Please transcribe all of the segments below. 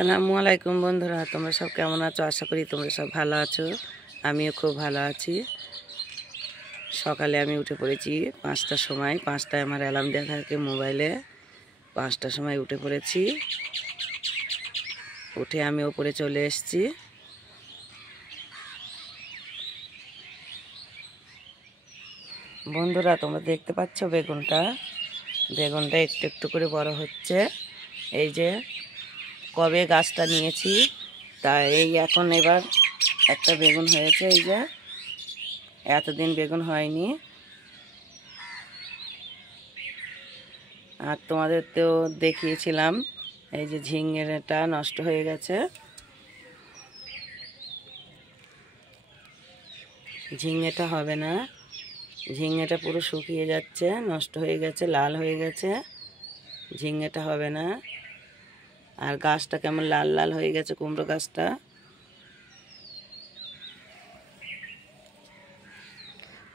আসসালামু আলাইকুম বন্ধুরা, তোমরা সব কেমন আছো? আশা করি তোমরা সব ভালো আছো। আমিও খুব ভালো আছি। সকালে আমি উঠে পড়েছি 5টার সময়। 5টায় আমার অ্যালার্ম দেওয়া থাকে মোবাইলে। 5টার সময় উঠে পড়েছি। উঠে আমি ওপরে চলে এসেছি। বন্ধুরা, তোমরা দেখতে পাচ্ছ বেগুনটা একটু একটু করে বড় হচ্ছে। এই যে কবে গাছটা নিয়েছি, তা এই এখন এবার একটা বেগুন হয়েছে। এই যে এতদিন বেগুন হয়নি। আর তোমাদের তো দেখিয়েছিলাম এই যে ঝিঙেটা নষ্ট হয়ে গেছে। ঝিঙেটা হবে না, ঝিঙেটা পুরো শুকিয়ে যাচ্ছে, নষ্ট হয়ে গেছে, লাল হয়ে গেছে। ঝিঙেটা হবে না। আর গাছটা কেমন লাল লাল হয়ে গেছে, কুমড়ো গাছটা।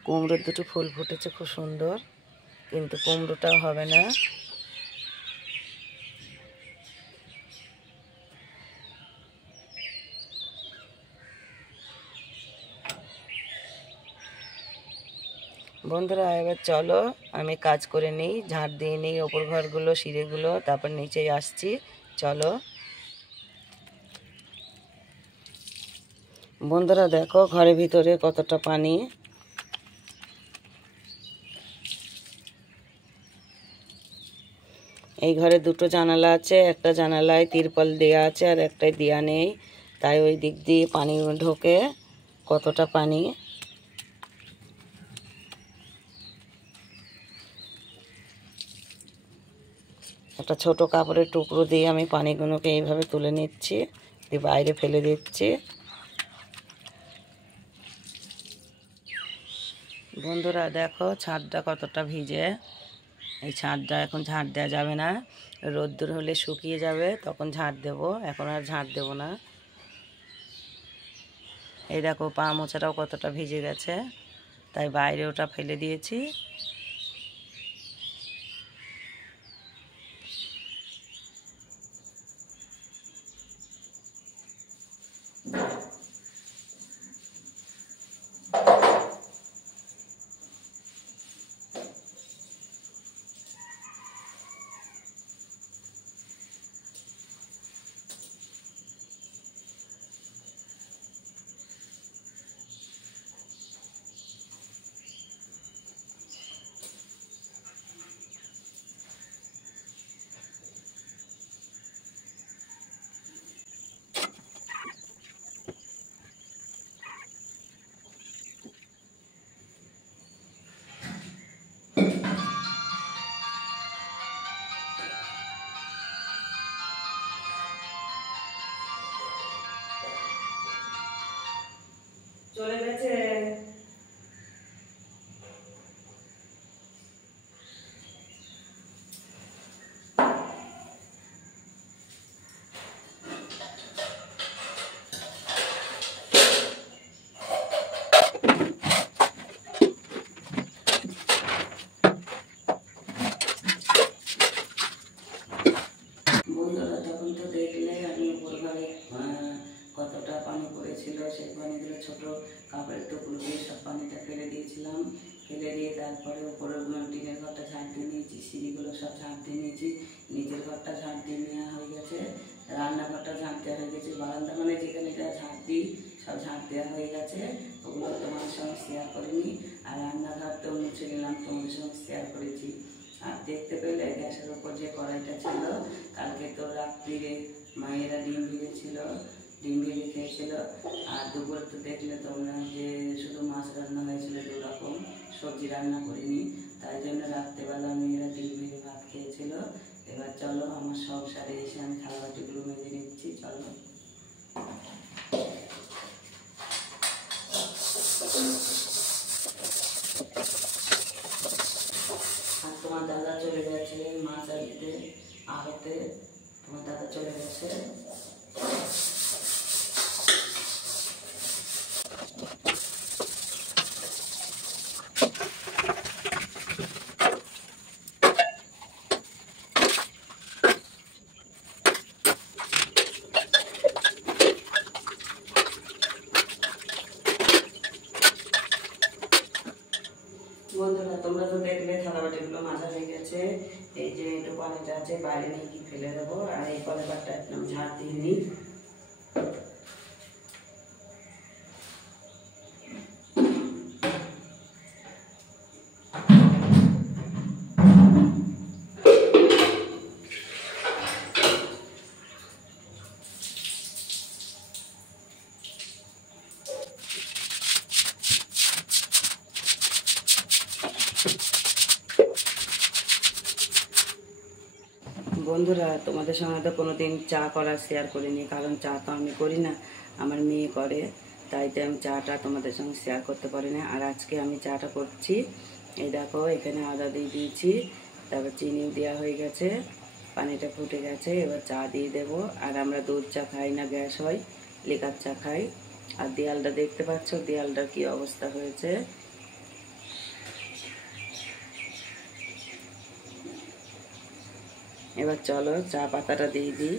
কুমড়োর দুটো ফুল ফুটেছে খুব সুন্দর, কিন্তু কুমড়োটাও হবে না। বন্ধুরা, এবার চলো আমি কাজ করে নিই, ঝাঁট দিয়ে নিই ওপর ঘরগুলো, সিঁড়িগুলো, তারপর নিচেই আসছি। চলো বন্ধুরা, দেখো ঘরের ভিতরে কতটা পানি। এই ঘরে দুটো জানালা আছে, একটা জানালায় তিরপল দেওয়া আছে আর একটাই দেওয়া নেই, তাই ওই দিক দিয়ে পানি ঢোকে। কতটা পানি! একটা ছোট কাপড়ের টুকরো দিয়ে আমি পানিগুলোকে এইভাবে তুলে নিচ্ছি, দিয়ে বাইরে ফেলে দিচ্ছি। বন্ধুরা দেখো ছাদটা কতটা ভিজে। এই ছাদটা এখন ঝাঁট দেওয়া যাবে না, রোদ্দুর হলে শুকিয়ে যাবে, তখন ঝাঁট দেবো। এখন আর ঝাঁট দেবো না। এই দেখো পা মোছাটাও কতটা ভিজে গেছে, তাই বাইরে ওটা ফেলে দিয়েছি। চলে গেছে। বন্ধুরা, তখন তো দেখলে আমি উপর ঘরে কতটা পানি পড়েছিল। সেই পানিগুলো ছোট কাপড়ের টুকরো দিয়ে সব পানিটা ফেলে দিয়েছিলাম। ফেলে দিয়ে তারপরে উপরের টিনের ঘরটা ঝাঁট দিয়ে নিয়েছি, সিঁড়িগুলো সব ঝাঁট দিয়ে নিয়েছি, নিচের ঘরটা ঝাঁট দিয়ে নেওয়া হয়ে গেছে, রান্নাঘরটা ঝাঁট দেওয়া হয়ে গেছে, বারান্দা মানে যেখানে যা ঝাঁট দিই সব ঝাঁট দেওয়া হয়ে গেছে। ওগুলো তোমাদের সঙ্গে শেয়ার করিনি। আর রান্নাঘরটাও মুছে নিলাম, তোমাদের সঙ্গে শেয়ার করেছি। আর দেখতে পেলে গ্যাসের ওপর যে কড়াইটা ছিল, কালকে তো রাত্রিরে মায়েরা ডিম ভেজেছিল, ডিম ভেজে খেয়েছিল। আর দুপুর তো দেখলে তোমরা যে শুধু মাছ রান্না হয়েছিল, 2 রকম সবজি রান্না করিনি, তাই জন্য রাত্রেবেলা মেয়েরা ডিম ভেজে ভাত খেয়েছিল। এবার চলো আমার সংসারে এসে আমি থালা বাটিগুলো মেজে নিচ্ছি। চলো আর তোমার দাদা চলে গেছে মাছ আনতে, আড়তে। তোমার দাদা চলে গেছে। পানিটা আছে, বাইরে নিয়ে কি ফেলে দেবো। আর এই কলের পাটটা একদম ঝাড় দিয়ে নিই। বন্ধুরা, তোমাদের সঙ্গে তো কোনোদিন চা করা শেয়ার করিনি, কারণ চা তো আমি করি না, আমার মেয়ে করে, তাই তো আমি চাটা তোমাদের সঙ্গে শেয়ার করতে পারি না। আর আজকে আমি চাটা করছি। এই দেখো, এখানে আদা দিয়ে দিয়েছি, তারপর চিনিও দেওয়া হয়ে গেছে, পানিটা ফুটে গেছে, এবার চা দিয়ে দেবো। আর আমরা দুধ চা খাই না, গ্যাস হয়, লিকার চা খাই। আর দেয়ালটা দেখতে পাচ্ছ, দেয়ালটার কি অবস্থা হয়েছে। এবার চলো চা পাতাটা দিয়ে দিই।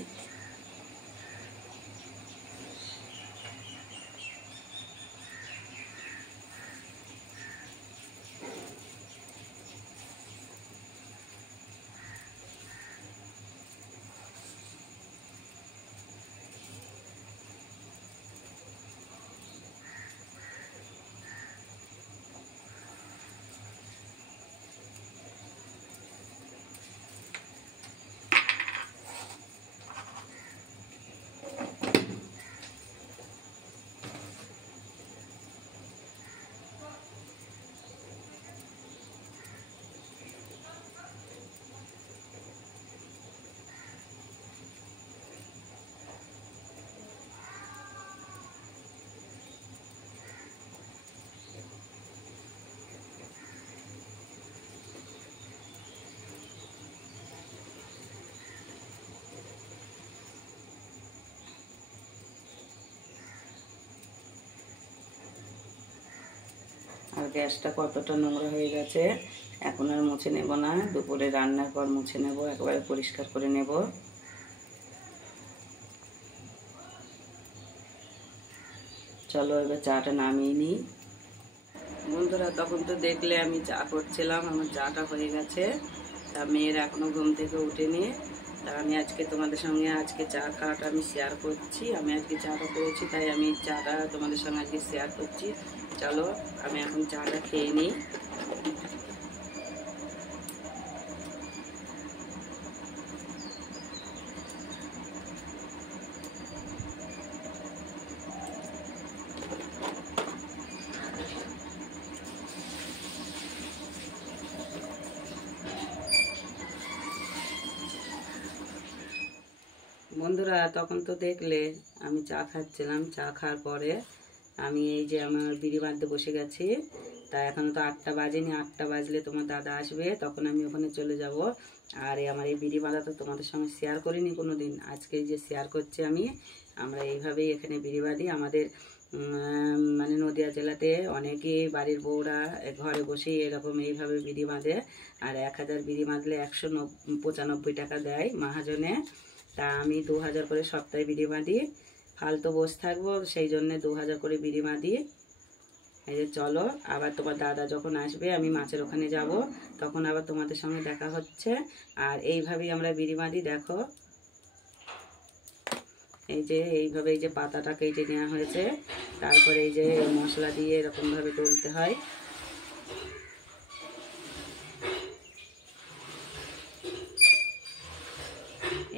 আর গ্যাসটা কতটা নোংরা হয়ে গেছে, এখন আর মুছে নেব না, দুপুরে রান্নার পর মুছে নেব, একবারে পরিষ্কার করে নেব। চলো এবার চাটা নামিয়ে নিই। বন্ধুরা, তখন তো দেখলে আমি চা করছিলাম, আমার চাটা হয়ে গেছে। তা মেয়ের এখনো ঘুম থেকে উঠেনি, তা আমি আজকে তোমাদের সঙ্গে আজকে চা খাওয়াটা আমি শেয়ার করছি। আমি আজকে চাটা করেছি, তাই আমি চাটা তোমাদের সঙ্গে আজকে শেয়ার করছি। চলো আমি এখন চাটা খেয়ে নিই। বন্ধুরা, তখন তো দেখলে আমি চা খাচ্ছিলাম, চা খাওয়ার পরে আমি এই যে আমার বিড়ি বাঁধতে বসে গেছি। তা এখন তো 8টা বাজেনি, 8টা বাজলে তোমার দাদা আসবে, তখন আমি ওখানে চলে যাব। আর আমার এই বিড়ি বাঁধা তো তোমাদের সঙ্গে শেয়ার করিনি কোনো দিন, আজকে যে শেয়ার করছি আমি। আমরা এইভাবেই এখানে বিড়ি বাঁধি। আমাদের মানে নদিয়া জেলাতে অনেকেই বাড়ির বউরা ঘরে বসেই এরকম এইভাবে বিড়ি বাঁধে। আর 1000 বিড়ি বাঁধলে 195 টাকা দেয় মহাজনে। তা আমি 2000 করে সপ্তাহে বিড়ি বাঁধি, ফালতু বসে থাকবো সেই জন্যে 2000 করে বিড়ি বাঁধি। এই যে চলো, আবার তোমার দাদা যখন আসবে আমি মাছের ওখানে যাব, তখন আবার তোমাদের সঙ্গে দেখা হচ্ছে। আর এইভাবেই আমরা বিড়ি বাঁধি। দেখো এই যে এইভাবে এই যে পাতাটা কেটে নেওয়া হয়েছে, তারপরে এই যে মশলা দিয়ে এরকমভাবে ডলতে হয়।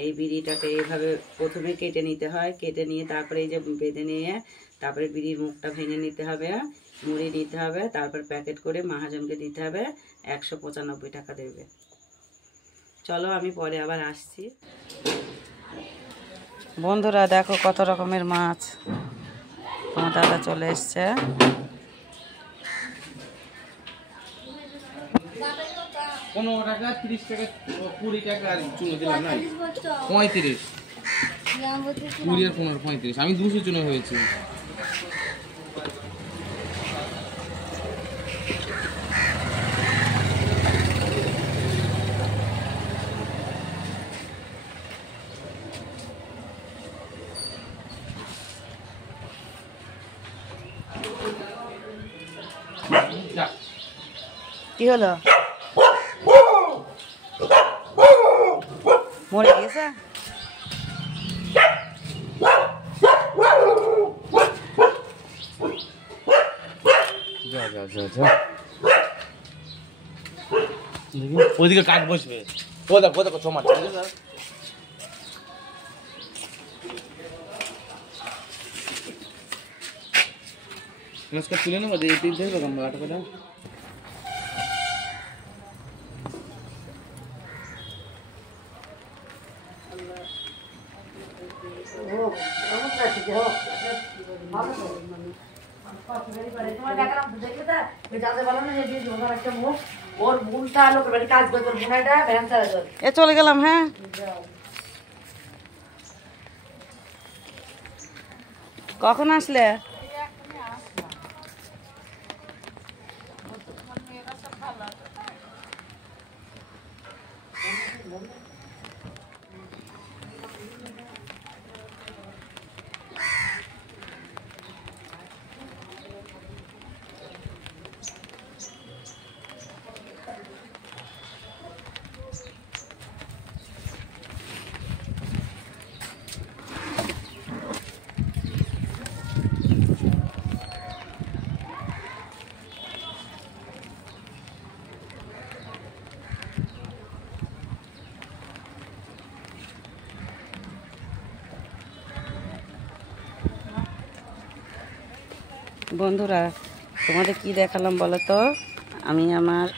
এই বিড়িটাকে এইভাবে প্রথমে কেটে নিতে হয়, কেটে নিয়ে তারপরে এই যে বেঁধে নিয়ে তারপরে বিড়ির মুখটা ভেঙে নিতে হবে, মুড়ি নিতে হবে, তারপর প্যাকেট করে মহাজনকে দিতে হবে, 195 টাকা দেবে। চলো আমি পরে আবার আসছি। বন্ধুরা দেখো কত রকমের মাছ, তোমার দাদা চলে এসছে। 15 টাকা, 30 টাকা, 20 টাকা আর চুনো দিলাম না, 35, 20 আর 15, 35। আমি 200 চুনো হয়েছে। কি হলো? হয়েছে? যা যা যা যা ওইদিকে কাজ বসবে। ও দেখো দেখো চমার তুলে নেবো দেখবে গামলাটা করে। এ চলে গেলাম। হ্যাঁ কখন আসলে? বন্ধুরা তোমাদের কি দেখালাম বলো তো? আমি আমার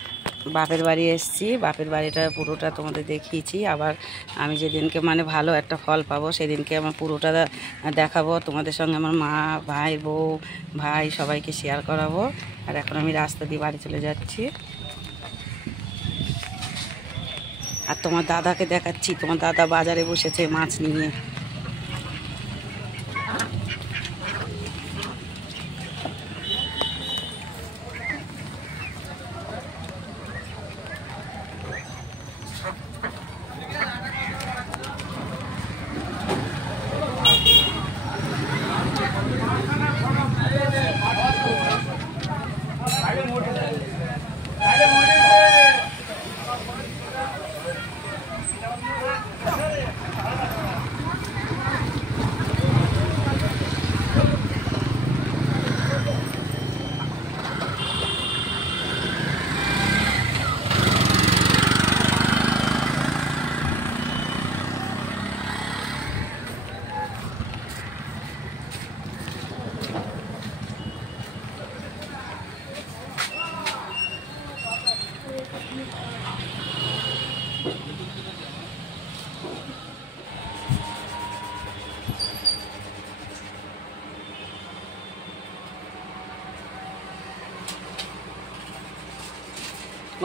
বাপের বাড়ি এসেছি, বাপের বাড়িটা পুরোটা তোমাদের দেখিয়েছি। আবার আমি যেদিনকে মানে ভালো একটা ফল পাবো সেদিনকে আমার পুরোটা দেখাবো তোমাদের সঙ্গে। আমার মা, ভাই, বউ, ভাই সবাইকে শেয়ার করাবো। আর এখন আমি রাস্তা দিয়ে বাড়ি চলে যাচ্ছি। আর তোমার দাদাকে দেখাচ্ছি, তোমার দাদা বাজারে বসেছে মাছ নিয়ে।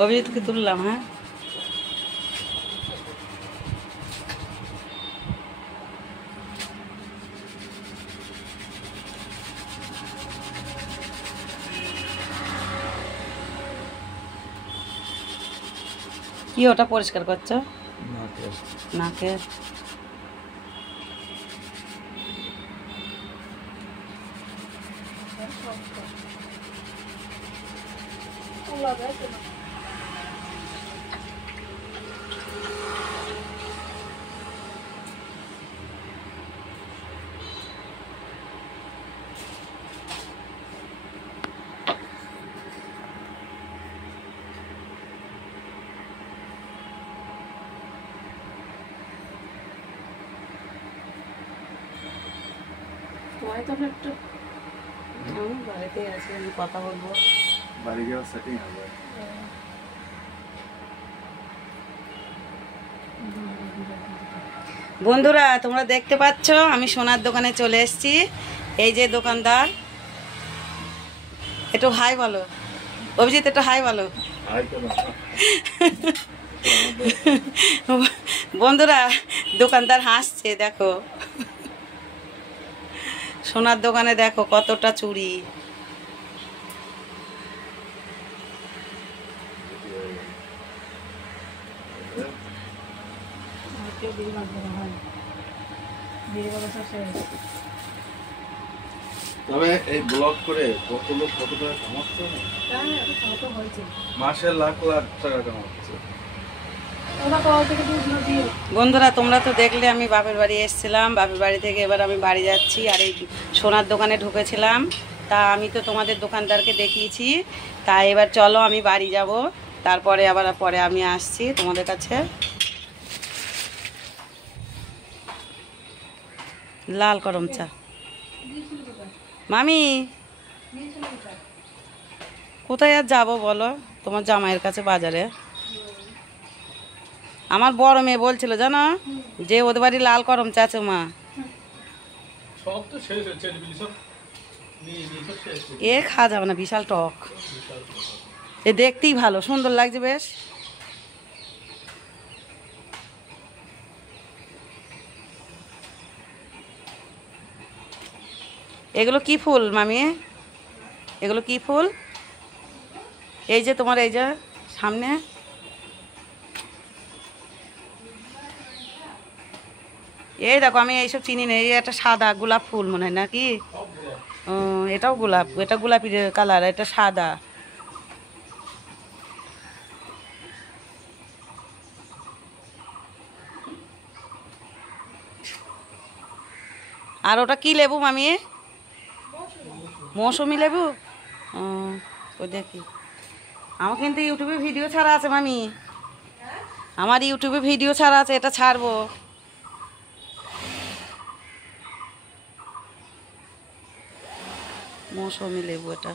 অভিজিৎকে তুললাম। হ্যাঁ কি ওটা পরিষ্কার করছো? নাকের আমি বাড়িতে আছি, আমি কথা বলবো। বাড়ি যাওয়ার সেটিং হবে। বন্ধুরা তোমরা দেখতে পাচ্ছ আমি সোনার দোকানে চলে এসেছি। এই যে দোকানদার, একটু হাই বলো। অভিজিৎ একটু হাই বলো। বন্ধুরা দোকানদার হাসছে, দেখো সোনার দোকানে দেখো কতটা চুড়ি। তবে এই ব্লগ করে কত লোক কত টাকা কামাচ্ছে, মাসে লাখ লাখ টাকা কামাচ্ছে। বন্ধুরা তোমরা তো দেখলে আমি বাপের বাড়ি এসেছিলাম, বাপের বাড়ি থেকে এবার আমি বাড়ি যাচ্ছি। আর এই সোনার দোকানে ঢুকেছিলাম, তা আমি তো তোমাদের দোকানদারকে দেখিয়েছি, তা এবার চলো আমি বাড়ি যাব, তারপরে আবার পরে আমি আসছি তোমাদের কাছে। লাল করম চা। মামি কোথায় আর যাবো বলো, তোমার জামাইয়ের কাছে বাজারে। আমার বড় মেয়ে বলছিল জানো যে ওদের বাড়ি লাল করম চা আছে মা। এ খাওয়া যাবে না, বিশাল টক। এ দেখতেই ভালো, সুন্দর লাগছে বেশ। এগুলো কি ফুল মামি? এগুলো কি ফুল? এই যে তোমার এই যে সামনে এই দেখো, আমি এইসব চিনি না। এই একটা সাদা গোলাপ ফুল মনে হয় নাকি? এটাও গোলাপ, এটা গোলাপি কালার, এটা সাদা। আর ওটা কি লেবু মামি? মৌসুমি লেবু। ওই দেখি, আমার কিন্তু ইউটিউবে ভিডিও ছাড়া আছে মামি, আমার ইউটিউবে ভিডিও ছাড়া আছে, এটা ছাড়বো। মৌসুমি লেবু এটা।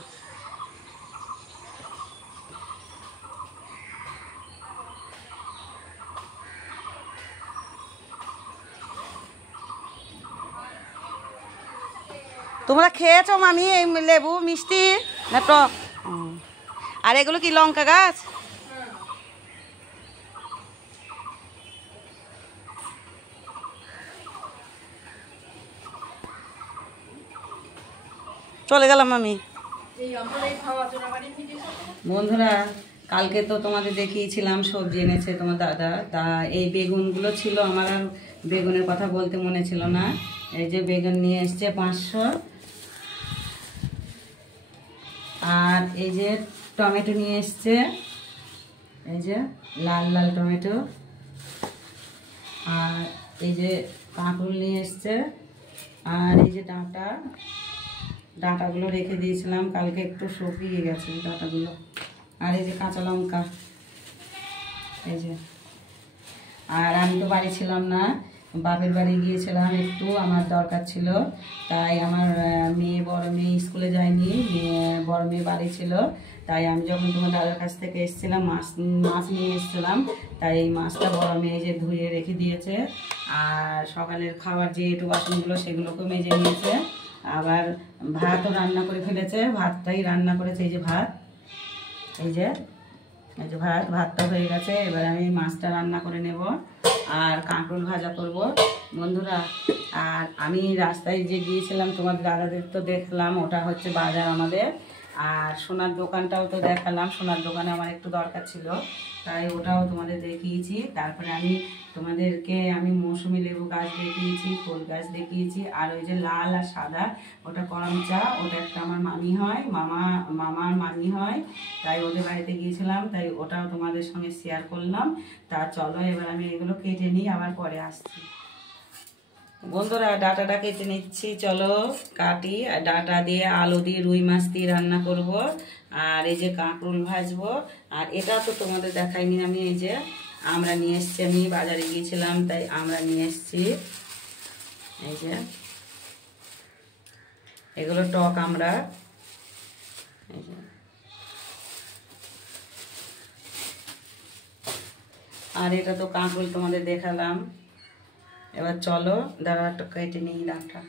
তোমরা খেয়েছো মামি এই লেবু মিষ্টি না টক? আর এগুলো কি লঙ্কা গাছ? চলে গেলাম আমি। বন্ধুরা কালকে তো তোমাদের দেখিয়েছিলাম সবজি এনেছে তোমার দাদা, তা এই বেগুনগুলো ছিল, আমার আর বেগুনের কথা বলতে মনে ছিল না। এই যে বেগুন নিয়ে এসছে 500, আর এই যে টমেটো নিয়ে এসছে, এই যে লাল লাল টমেটো, আর এই যে কাঁকরোল নিয়ে এসছে, আর এই যে ডাঁটাগুলো রেখে দিয়েছিলাম কালকে, একটু শুকিয়ে গেছে ডাঁটাগুলো, আর এই যে কাঁচা লঙ্কা এই যে। আর আমি তো বাড়ি ছিলাম না, বাপের বাড়ি গিয়েছিলাম, একটু আমার দরকার ছিল, তাই আমার বড় মেয়ে স্কুলে যায়নি, বড় মেয়ে বাড়ি ছিল, তাই আমি যখন তোমার দাদার কাছ থেকে এসেছিলাম মাছ নিয়ে এসেছিলাম, তাই এই মাছটা বড় মেয়ে যে ধুয়ে রেখে দিয়েছে, আর সকালের খাবার যে একটু বাসনগুলো সেগুলোকেও মেজে নিয়েছে, আবার ভাতও রান্না করে ফেলেছে, ভাতটাই রান্না করেছে। এই যে ভাত, এই যে ভাতটা হয়ে গেছে, এবার আমি মাছটা রান্না করে নেব আর কাঁকরোল ভাজা করব বন্ধুরা। আর আমি রাস্তায় যে গিয়েছিলাম তোমাদের দাদাদের তো দেখলাম, ওটা হচ্ছে বাজার আমাদের, আর সোনার দোকানটাও তো দেখালাম, সোনার দোকানে আমার একটু দরকার ছিল, তাই ওটাও তোমাদের দেখিয়েছি। তারপরে তোমাদেরকে আমি মৌসুমি লেবু গাছ দেখিয়েছি, ফুল গাছ দেখিয়েছি, আর ওই যে লাল আর সাদা ওটা করম চা, ওটা একটা আমার মামি হয়, মামার মামি হয়, তাই ওদের বাড়িতে গিয়েছিলাম, তাই ওটাও তোমাদের সঙ্গে শেয়ার করলাম। তা চলো এবার আমি এগুলো কেটে নিই, আবার পরে আসছি। বন্ধুরা ডাঁটাটা কেটে নিচ্ছি, চলো কাটি। আর ডাঁটা দিয়ে আলু দিয়ে রুই মাছ দিয়ে রান্না করব, আর এই যে কাঁকরোল ভাজবো। আর এটা তো তোমাদের দেখাইনি আমি, এই যে আমরা নিয়ে এসছি, আমি বাজারে গিয়েছিলাম তাই আমরা নিয়ে এসছি, এই যে এগুলো টক আমরা, এই যে। আর এটা তো কাঁকরোল তোমাদের দেখালাম, এবার চলো দাঁড়া একটু কেটে নিই ডাঁটা।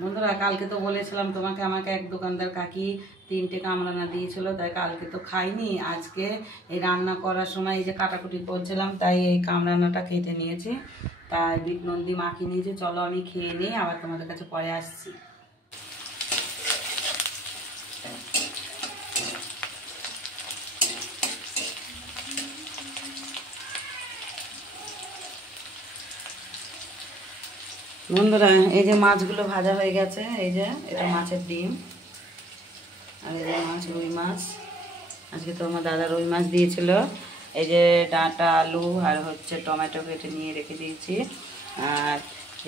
বন্ধুরা কালকে তো বলেছিলাম তোমাকে, আমাকে এক দোকানদার কাকি 3টে কামরাঙা দিয়েছিল, তাই কালকে তো খাইনি, আজকে এই রান্না করার সময় এই যে কাটাকুটি করছিলাম, তাই এই কামরাঙাটা কেটে নিয়েছি, তাই বিট নন্দী মাখিয়ে নিয়েছি। চলো আমি খেয়ে নিই, আবার তোমাদের কাছে পরে আসছি। বন্ধুরা এই যে মাছগুলো ভাজা হয়ে গেছে, এই যে এটা মাছের ডিম, আর এই যে মাছ রুই মাছ, আজকে তো আমার দাদা রুই মাছ দিয়েছিল। এই যে ডাঁটা, আলু আর হচ্ছে টমেটো কেটে নিয়ে রেখে দিয়েছি। আর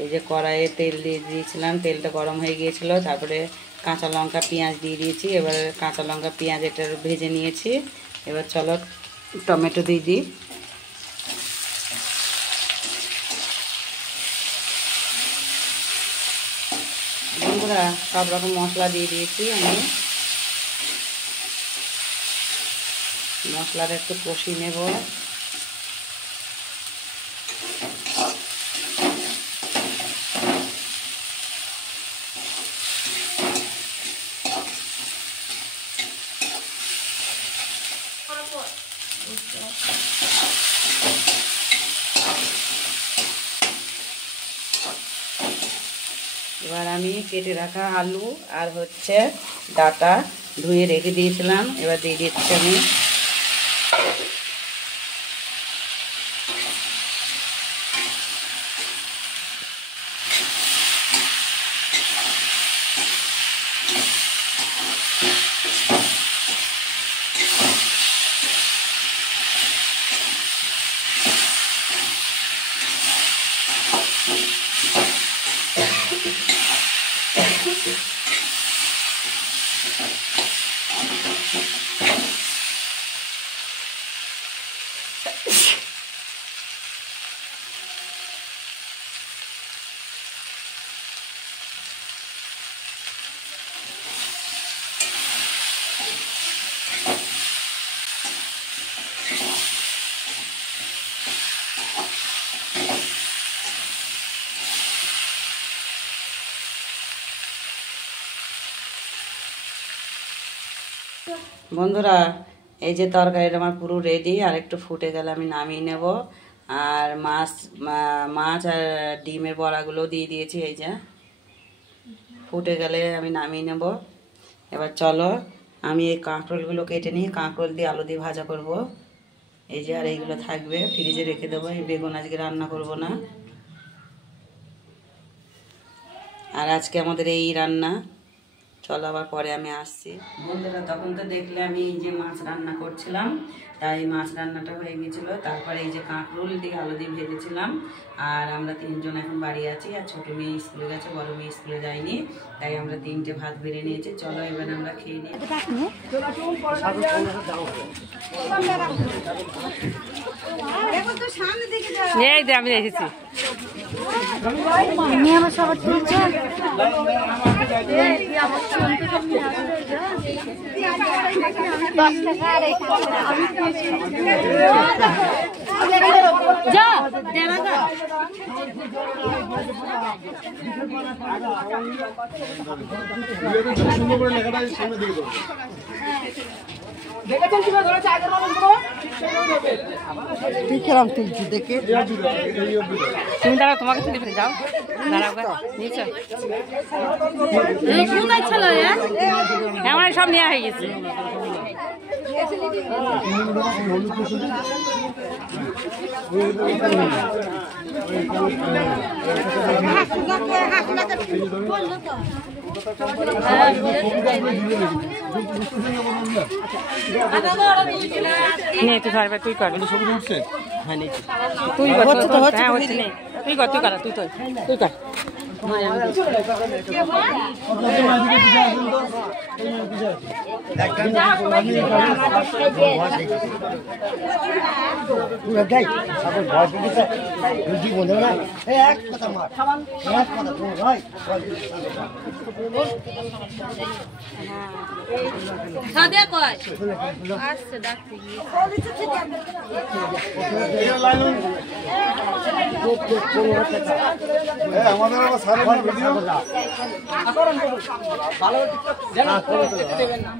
এই যে কড়াইয়ে তেল দিয়ে দিয়েছিলাম, তেলটা গরম হয়ে গিয়েছিল। তারপরে কাঁচা লঙ্কা পেঁয়াজ দিয়ে দিয়েছি। এবার কাঁচা লঙ্কা পেঁয়াজ এটা ভেজে নিয়েছি। এবার চলো টমেটো দিয়ে দিই। বন্ধুরা সব রকম মশলা দিয়ে দিয়েছি আমি। মশলাটা একটু কষিয়ে নেব। এবার আমি কেটে রাখা আলু আর হচ্ছে ডাঁটা ধুয়ে রেখে দিয়েছিলাম, এবার দিয়ে দিচ্ছি আমি। বন্ধুরা এই যে তরকারিটা আমার পুরো রেডি। আর একটু ফুটে গেলে আমি নামিয়ে নেব। আর মাছ আর ডিমের বড়াগুলো দিয়ে দিয়েছি। এই যে ফুটে গেলে আমি নামিয়ে নেব। এবার চলো আমি এই কাঁকরোলগুলো কেটে নিই, কাঁকরোল দিয়ে আলু দিয়ে ভাজা করব। এই যে আর এইগুলো থাকবে, ফ্রিজে রেখে দেবো। এই বেগুন আজকে রান্না করব না। আর আজকে আমাদের এই রান্না। চলো আবার পরে আমি আসছি। বন্ধুরা তখন তো দেখলে আমি এই যে মাছ রান্না করছিলাম, তাই মাছ রান্নাটা হয়ে গেছিলো। তারপরে এই যে কাঁকরোল দিয়ে আলু দিয়ে ভেজেছিলাম। আর আমরা তিনজন এখন বাড়ি আছি। আর ছোটো মেয়ে স্কুলে গেছে, বড় মেয়ে স্কুলে যায়নি, তাই আমরা তিনটে ভাত বেড়ে নিয়েছি। চলো এবার আমরা খেয়ে নিই। আমি দেখেছি আমার সবার তুলছে তুমি দাঁড়াও, তোমাকে তুলে ফেলে যাও। দাঁড়াও নিচে ছিল এমন সব নেওয়া হয়ে গেছে। তুই পারবে, তুই কর। তুই কর, তুই কর, তুই কর, তুই কর, তুই কর। আমাদের আবার সারা ভিডিও ভালো দেবেন না।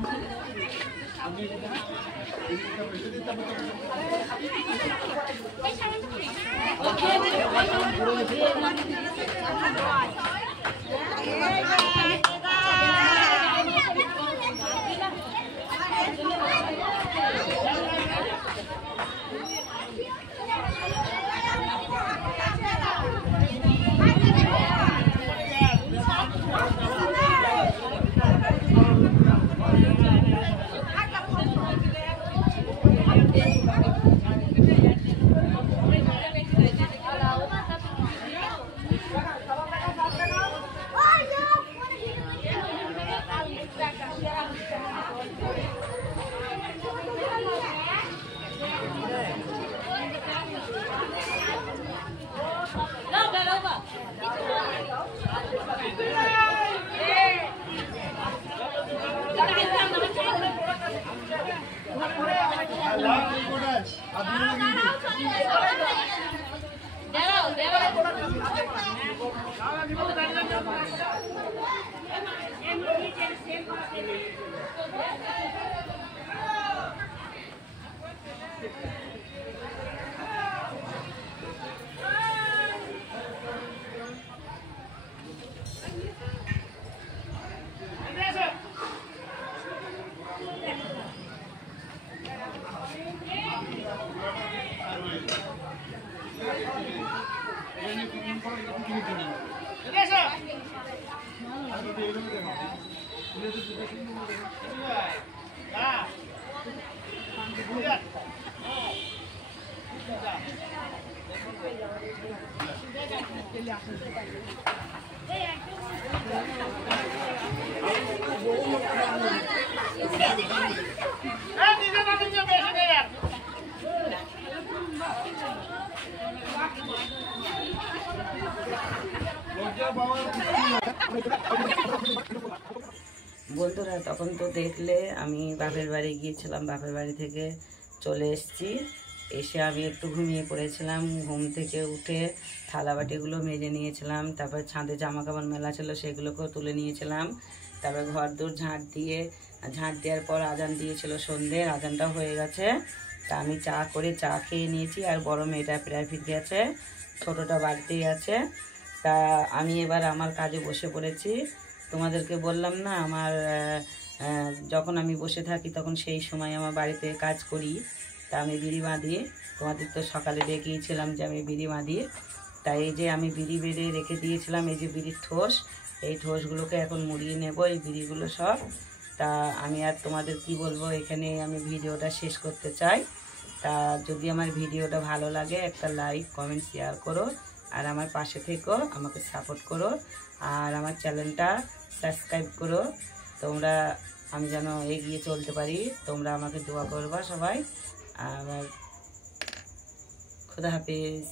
বন্ধুরা তখন তো দেখলে আমি বাপের বাড়ি গিয়েছিলাম, বাপের বাড়ি থেকে চলে এসেছি। এসে আমি একটু ঘুমিয়ে পড়েছিলাম। ঘুম থেকে উঠে থালা বাটিগুলো মেজে নিয়েছিলাম, তারপর ছাদে জামা কাপড় মেলা ছিল সেগুলোকেও তুলে নিয়েছিলাম। তারপর ঘর দূর ঝাঁট দেওয়ার পর আজান দিয়েছিল সন্ধ্যের, আজানটা হয়ে গেছে। তা আমি চা খেয়ে নিয়েছি। আর বড় মেয়েটা প্রাইভেট গেছে, ছোটোটা বাড়িতেই আছে। তা আমি এবার আমার কাজে বসে পড়েছি। তোমাদেরকে বললাম না আমার যখন আমি বসে থাকি তখন সেই সময় আমার বাড়িতে কাজ করি। তা আমি বিড়ি বাঁধি, তোমাদের তো সকালে দেখিয়েছিলাম যে আমি বিড়ি বাঁধি। তাই এই যে আমি বিড়ি বেঁধে রেখে দিয়েছিলাম, এই যে বিড়ির ঠোস, এই ঠোসগুলোকে এখন মুড়িয়ে নেব, এই বিড়িগুলো সব। তা আমি আর তোমাদের কি বলবো, এখানে আমি ভিডিওটা শেষ করতে চাই। তা যদি আমার ভিডিওটা ভালো লাগে একটা লাইক কমেন্ট শেয়ার করো, আর আমার পাশে থেকো, আমাকে সাপোর্ট করো, আর আমার চ্যানেলটা সাবস্ক্রাইব করো। তোমরা আমি যেন এগিয়ে চলতে পারি, তোমরা আমাকে দোয়া করবা সবাই। আর খোদা হাফেজ।